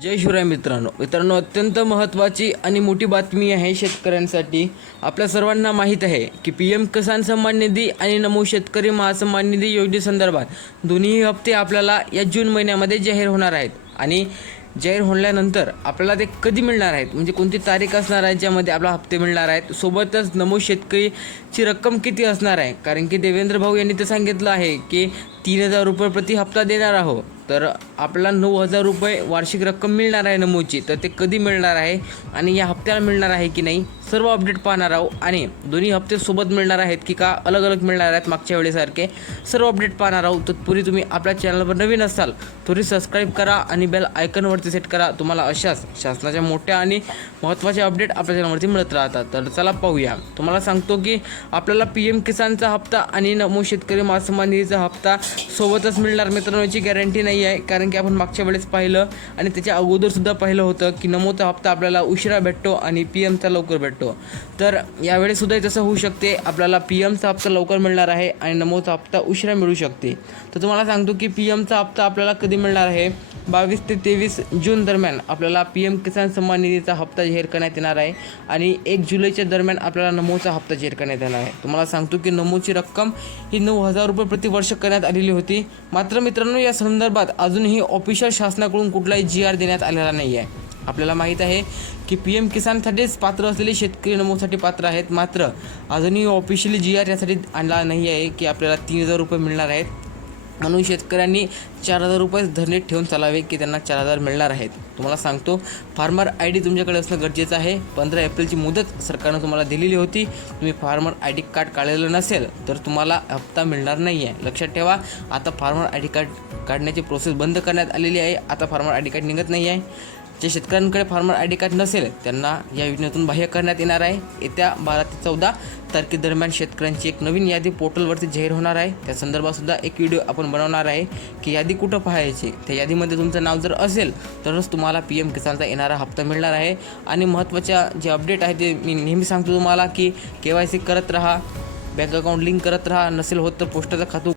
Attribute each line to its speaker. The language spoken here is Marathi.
Speaker 1: जय शिवराय मित्रांनो. मित्रांनो अत्यंत महत्त्वाची आणि मोठी बातमी आहे शेतकऱ्यांसाठी. आपल्या सर्वांना माहीत आहे की पी एम किसान सन्मान निधी आणि नमो शेतकरी महासन्मान निधी योजनेसंदर्भात दोन्ही हप्ते आपल्याला या जून महिन्यामध्ये जाहीर होणार आहेत. आणि जाहीर होण्यानंतर आपल्याला ते कधी मिळणार आहेत? म्हणजे कोणती तारीख असणार आहे? ज्यामध्ये आपला हप्ते मिळणार आहेत? सोबतच नमो शेतकरीची रक्कम किती असणार आहे? कारण की देवेंद्र भाऊ यांनी तर सांगितलं आहे की तीन हजार रुपये प्रति हप्ता देणार आहोत. तर आपला नऊ हजार रुपये वार्षिक रक्कम मिळणार आहे नमोची तर ते कधी मिळणार आहे आणि या हप्त्याला मिळणार आहे की नाही? सर्व अपडेट पाहणार आहोत आणि दोन्ही हप्ते सोबत मिळणार आहेत की का अलग अलग मिळणार आहेत मागच्या वेळेसारखे. सर्व अपडेट पाहणार आहोत तत्पूर्वी तुम्ही आपल्या चॅनलवर नवीन असाल तरी सबस्क्राईब करा आणि बेल आयकनवरती सेट करा. तुम्हाला अशाच शासनाच्या मोठ्या आणि महत्त्वाचे अपडेट आपल्या चॅनलवरती मिळत राहतात. तर चला पाहूया. तुम्हाला सांगतो की आपल्याला पी एम किसानचा हप्ता आणि नमो शेतकरी महासन्मान निधीचा हप्ता सोबतच मिळणार मित्रांनो याची गॅरंटी नाही आहे. कारण की आपण मागच्या वेळेस पाहिलं आणि त्याच्या अगोदरसुद्धा पाहिलं होतं की नमोचा हप्ता आपल्याला उशिरा भेटतो आणि पी एमचा लवकर भेटतो. तर यावेळेसुद्धा जसं तसं होऊ शकते. आपल्याला पी एमचा हप्ता लवकर मिळणार आहे आणि नमोचा हप्ता उशिरा मिळू शकते. तर तुम्हाला सांगतो की पी एमचा हप्ता आपल्याला कधी मिळणार आहे? बावीस ते तेवीस जून दरम्यान आपल्याला पी एम किसान सन्मान निधीचा हप्ता जाहीर करण्यात येणार आहे आणि एक जुलैच्या दरम्यान आपल्याला नमोचा हप्ता जाहीर करण्यात येणार आहे. तुम्हाला सांगतो की नमोची रक्कम ही नऊ हजार रुपये प्रतिवर्ष करण्यात आलेली होती. मात्र मित्रांनो या संदर्भात अजूनही ऑफिशियल शासनाकडून कुठलाही जी आर देण्यात आलेला नाही आहे आपल्याला माहीत आहे की पी एम किसानसाठीच पात्र असलेले शेतकरी नमोसाठी पात्र आहेत. मात्र अजूनही ऑफिशियली जी आर यासाठी आणला नाही आहे की आपल्याला तीन हजार रुपये मिळणार आहेत. म्हणून शेतकऱ्यांनी चार हजार रुपये धरणे ठेवून चालावे की त्यांना चार हजार मिळणार आहेत. तुम्हाला सांगतो फार्मर आय डी तुमच्याकडे असणं गरजेचं आहे. पंधरा एप्रिलची मुदत सरकारनं तुम्हाला दिलेली होती. तुम्ही फार्मर आय डी कार्ड काढलेलं नसेल तर तुम्हाला हप्ता मिळणार नाही आहे लक्षात ठेवा आता फार्मर आय डी कार्ड काढण्याची प्रोसेस बंद करण्यात आलेली आहे. आता फार्मर आय डी कार्ड निघत नाही आहे जे शेतकऱ्यांकडे फार्मर आय डी कार्ड नसेल त्यांना या योजनेतून बाह्य करण्यात येणार आहे. येत्या बारा ते चौदा तारखेदरम्यान शेतकऱ्यांची एक नवीन यादी पोर्टलवरती जाहीर होणार आहे. त्या संदर्भातसुद्धा एक व्हिडिओ आपण बनवणार आहे की यादी कुठं पाहायची? त्या यादीमध्ये तुमचं नाव जर असेल तरच तुम्हाला पी एम किसानचा येणारा हप्ता मिळणार आहे. आणि महत्त्वाच्या जे अपडेट आहे ते मी नेहमी सांगतो तुम्हाला की के वाय सी करत राहा बँक अकाउंट लिंक करत राहा नसेल होत तर पोस्टाचं खातं